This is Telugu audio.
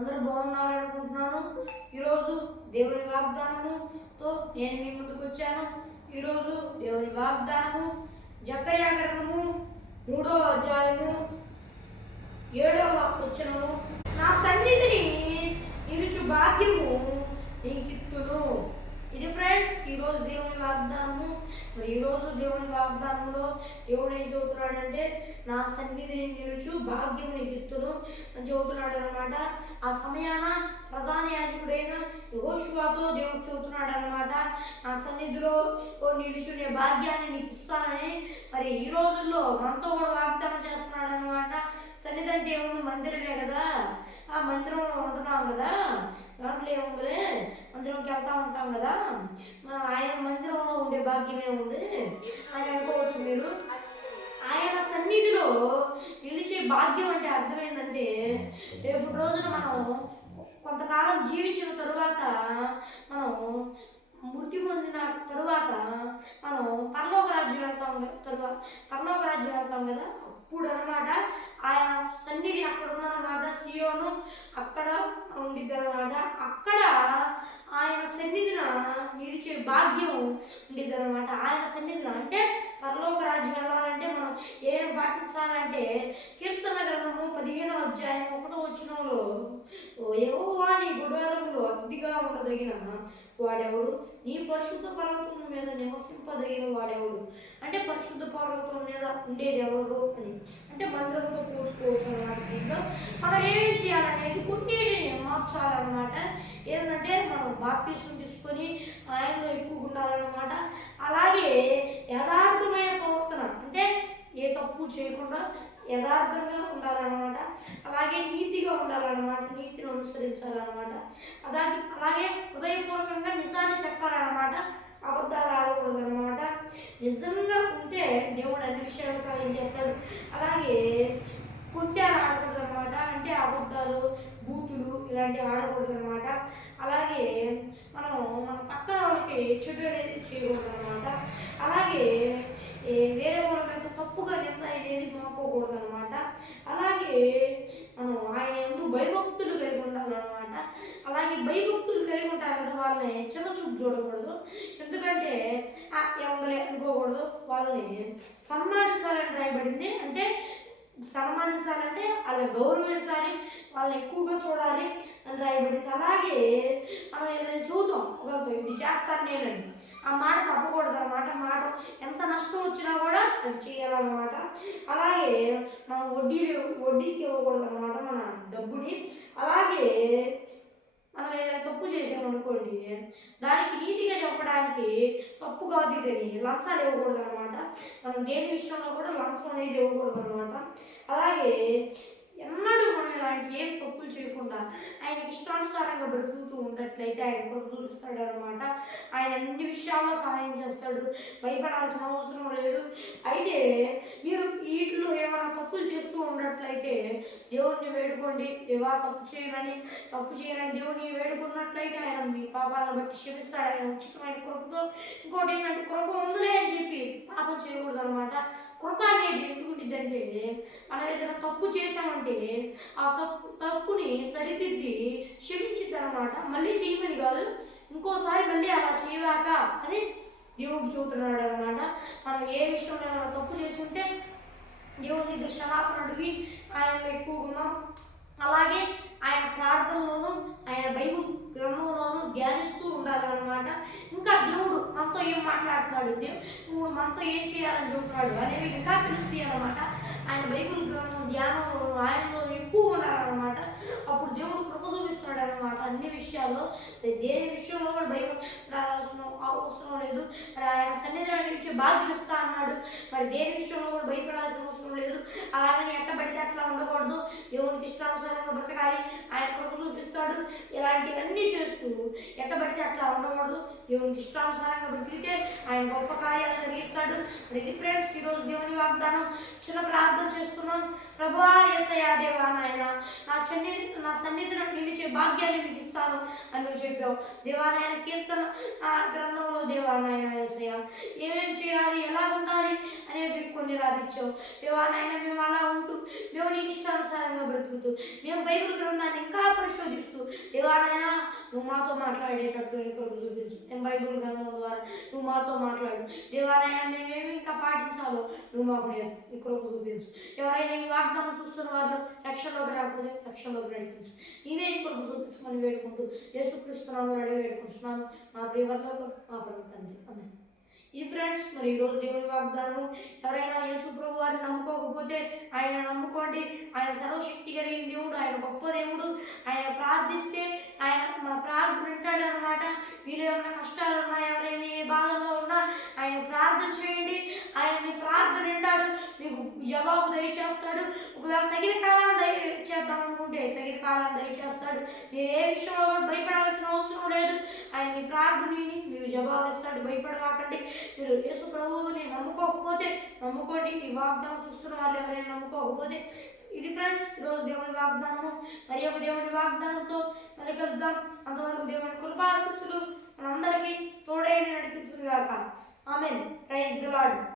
అందరూ బాగున్నారనుకుంటున్నాను. ఈరోజు దేవుని వాగ్దానముతో నేను మీ ముందుకు వచ్చాను. ఈరోజు దేవుని వాగ్దానము జకర్యా గ్రంథము 3వ అధ్యాయము 7వ వచనము. నా సన్నిధిని నిలుచు భాగ్యము నీకిత్తును. ఇది ఫ్రెండ్స్ ఈరోజు దేవుని వాగ్దానము. మరి ఈరోజు దేవుని వాగ్దానంలో దేవుడు ఏం చెబుతున్నాడంటే నా సన్నిధిని నిలుచు భాగ్యము నీకిత్తును అని చెబుతున్నాడు అనమాట. ఆ సమయాన ప్రధాన యాజకుడైన యెహోషువతో దేవుడు చెబుతున్నాడు అనమాట, నా సన్నిధిలో నిలుచునే భాగ్యాన్ని నీకు ఇస్తానని. మరి ఈ రోజుల్లో మనతో కూడా వాగ్దానం చేస్తున్నాడు అనమాట. సన్నిధి అంటే ఏముంది? మందిరమే కదా. ఆ మందిరంలో ఉంటున్నాం కదా, దాంట్లో ఏముందిలే, మందిరంకి వెళ్తా ఉంటాం కదా, మనం ఆయన మందిరంలో ఉండే భాగ్యమే ఉంది అని అనుకోవచ్చు మీరు. ఆయన సన్నిధిలో నిలిచే భాగ్యం అంటే అర్థమైందంటే రేపు రోజున మనం కొంతకాలం జీవించిన తరువాత, మనం మృతి పొందిన తరువాత మనం పరలోక రాజ్యం వెళ్తాం కదా. అప్పుడు అనమాట ఆయన సన్నిధి అక్కడ ఉందన్నమాట. సియోను అక్కడ ఉండిద్ది అనమాట. అక్కడ ఆయన సన్నిధిన నిలిచే భాగ్యం ఉండిద్ది అనమాట. ఆయన సన్నిధిన అంటే పరలోక రాజ్యం వెళ్ళాలంటే మనం ఏం పాటించాలంటే కీర్తన గ్రంథము 15వ అధ్యాయం 1వ వచనంలో, యెహోవా నీ గుడారములో అతిథిగా ఉండదగిన వాడెవడు, నీ పరిశుద్ధ పర్వతం మీద నివసింపదగిన వాడెవడు. అంటే పరిశుద్ధ పర్వతం మీద ఉండేది ఎవరు అని అంటే మందిరంతో పోల్చుకోవచ్చు అన్నమాట. దీంట్లో మనం ఏమేమి చేయాలనేది కొన్నిటిని మార్చాలన్నమాట. ఏంటంటే మనం బాప్తిసం తీసుకొని ఆయనలో ఎక్కువ ఉండాలన్నమాట. అలాగే యథార్థమైన ప్రవర్తన అంటే ఏ తప్పు చేయకుండా యథార్థంగా ఉండాలన్నమాట. అలాగే నీతిగా ఉండాలన్నమాట, నీతిని అనుసరించాలన్నమాట. అలాగే హృదయపూర్వకంగా నిజాన్ని చెప్పాలన్నమాట, అబద్ధాలు ఆడకూడదు అనమాట. నిజంగా ఉంటే దేవుడు అన్ని విషయాలు సాయం చేస్తాడు. అలాగే కుంటాలు ఆడకూడదు అనమాట, అంటే అబద్ధాలు బూతులు ఇలాంటివి ఆడకూడదు అనమాట. అలాగే మనం మన పక్కన వాళ్ళకి చెడు అనేది చేయకూడదు అనమాట. అలాగే వేరే వాళ్ళ మీద తప్పుగా నింద అనేది మోపకూడదు అనమాట. అలాగే మనం ఆయన ఎందు భయభక్తులు కలిగి ఉండాలన్నమాట. అలాగే భయభక్తులు కలిగి ఉంటారు కదా, వాళ్ళని చిన్న చూపు చూడకూడదు. ఎందుకంటే ఎవరు అనుకోకూడదు, వాళ్ళని సన్మానించాలని రాయబడింది. అంటే సన్మానించాలంటే వాళ్ళని గౌరవించాలి, వాళ్ళని ఎక్కువగా చూడాలి అని రాయబడింది. అలాగే మనం ఏదైనా చూద్దాం, ఒకరితో ఇది చేస్తాను నేనండి, ఆ మాట తప్పకూడదు అనమాట. మాట ఎంత నష్టం వచ్చినా కూడా అది చేయాలన్నమాట. అలాగే మనం వడ్డీకి ఇవ్వకూడదు అనమాట మన డబ్బుని. అలాగే మనం ఏదైనా తప్పు చేసామనుకోండి, దానికి నీతిగా చెప్పడానికి తప్పు కాదు ఇదని లంచాలు ఇవ్వకూడదు అనమాట. మనం దేని విషయంలో కూడా లంచం అనేది ఇవ్వకూడదు అనమాట. అలాగే ఎన్నడూ మనం ఇలాంటి ఏం తప్పులు చేయకుండా ఆయనకి ఇష్టానుసారంగా బ్రతుకుతూ ఉన్నట్లయితే ఆయన కృప చూపిస్తాడు అనమాట. ఆయన అన్ని విషయాల్లో సహాయం చేస్తాడు, భయపడాల్సిన అవసరం లేదు. అయితే మీరు వీటిలో ఏమైనా తప్పులు చేస్తూ ఉన్నట్లయితే దేవుడిని వేడుకోండి. దేవా తప్పు చేయనని దేవుడిని వేడుకున్నట్లయితే ఆయన మీ పాపాలను బట్టి క్షమిస్తాడు, ఆయన ఉచితమైన కృపతో. ఇంకోటి ఏంటంటే కృప ఉందిలే అని చెప్పి పాపం చేయకూడదు అనమాట. కృప అనేది ఎందుకుంటుందంటే మనం ఏదైనా తప్పు చేసామంటే ఆ తప్పుని సరిదిద్ది క్షమించిద్ది అనమాట. మళ్ళీ చేయమని కాదు, ఇంకోసారి మళ్ళీ అలా చేయవాక అని దేవుడు చూస్తున్నాడు అనమాట. మనం ఏ విషయంలో ఏమైనా తప్పు చేసి ఉంటే దేవుని దగ్గర క్షమాపణ అడిగి ఆయనలో ఎక్కువ ఉన్నాం. అలాగే ఆయన ప్రార్థనలోనూ ఆయన బైబిల్ గ్రంథంలోనూ ధ్యానిస్తూ ఉండాలన్నమాట. ఇంకా దేవుడు మనతో ఏం మాట్లాడుతున్నాడు, దేవుడు మనతో ఏం చేయాలని చెబుతున్నాడు అనేవి ఇంకా తెలుస్తాయి అన్నమాట. ఆయన బైబిల్ గ్రంథం ధ్యానంలో ఆయనలో ఎక్కువ ఉండాలన్నమాట. అప్పుడు దేవుడు కృప చూపిస్తున్నాడు అనమాట అన్ని విషయాల్లో. దేని విషయంలో కూడా భయపడాల్సిన అవసరం లేదు. మరి ఆయన సన్నిధిలో నిలిచే భాగ్యం ఇస్తా అన్నాడు. మరి దేని విషయంలో కూడా భయపడాల్సిన అవసరం లేదు. అలాగని ఎట్ట పడితే అట్లా ఉండకూడదు, దేవునికి ఇష్టానుసారంగా బ్రతకాలి, ఆయన కృప చూపిస్తాడు. ఇలాంటివన్నీ చేస్తూ ఎట్టబడితే అట్లా ఉండకూడదు, దేవునికి ఇష్టానుసారంగా బ్రతికితే ఆయన గొప్ప కార్యాలు జరిగిస్తాడు. ఇది ఫ్రెండ్స్ ఈరోజు దేవుని వాగ్దానం. చిన్న ప్రార్థన చేసుకున్నాం. ప్రభువా యేసయ్యా దేవా నాయన, నా సన్నిధిలో నిలిచే భాగ్యాన్ని మీకు ఇస్తాను అని నువ్వు చెప్పావు దేవా నాయన. కీర్తన గ్రంథంలో దేవా నాయన యేసయ్యా ఏమేమి చేయాలి, ఎలా ఉండాలి అనేది కొన్ని రాపించావు దేవా నాయన. మేము అలా ఉంటూ దేవునికి ఇష్టాను వాక్యానుసారంగా బ్రతుకుతూ మేము బైబిల్ గ్రంథాన్ని ఇంకా పరిశోధిస్తూ దేవానైనా నువ్వు మాతో మాట్లాడేటట్లు నీ కృప చూపించు. నేను బైబిల్ గ్రంథం ద్వారా నువ్వు మాతో మాట్లాడు దేవానైనా మేమేమి ఇంకా పాటించాలో నువ్వు మాకు నీ కృప చూపించు. ఎవరైనా ఈ వాగ్దానం చూస్తున్న వారిలో రక్షణలోకి రాకపోతే రక్షణలోకి నడిపించు. నీవే నీ కృప చూపించమని వేడుకుంటూ యేసుక్రీస్తు నామమున అడిగి వేడుకుంటున్నాను మా ప్రియవర్లో మా ప్రభు తండ్రి. ఆమేన్. ఈ ఫ్రెండ్స్, మరి ఈరోజు దేవుని వాగ్దానం, ఎవరైనా యేసు ప్రభు వారిని నమ్ముకోకపోతే ఆయన నమ్ముకోండి. ఆయన సర్వశక్తి కలిగిన దేవుడు, ఆయన గొప్ప దేవుడు. ఆయన ప్రార్థిస్తే ఆయన మన ప్రార్థన వింటాడు అనమాట. మీలో ఏమైనా కష్టాలు ఉన్నా, ఎవరైనా ఏ బాధల్లో ఉన్నా ఆయన ప్రార్థన చేయండి. ఆయన మీ ప్రార్థన వింటాడు, మీకు జవాబు దయచేస్తాడు. ఒకవేళ తగిన కాలాన్ని దయచేద్దాం అనుకుంటే తగిన కాలాన్ని దయచేస్తాడు. మీరు ఏ విషయంలో భయపడాల్సిన అవసరం లేదు. ఆయన మీ ప్రార్థనని మీకు జవాబు ఇస్తాడు. భయపడవాకండి. మీరు యేసు ప్రభువుని నమ్ముకోకపోతే నమ్ముకోండి. ఈ వాగ్దానం చూస్తున్న వాళ్ళు ఎవరైనా నమ్ముకోకపోతే ఇది ఫ్రెండ్స్ ఈరోజు దేవుని వాగ్దానము. మరి ఒక దేవుని వాగ్దానంతో మళ్ళీ కలుద్దాం. అంతవరకు దేవుని కృపాశీస్సులు మనందరికీ తోడైన నడిపించును గాక. ఆమేన్. Praise the lord.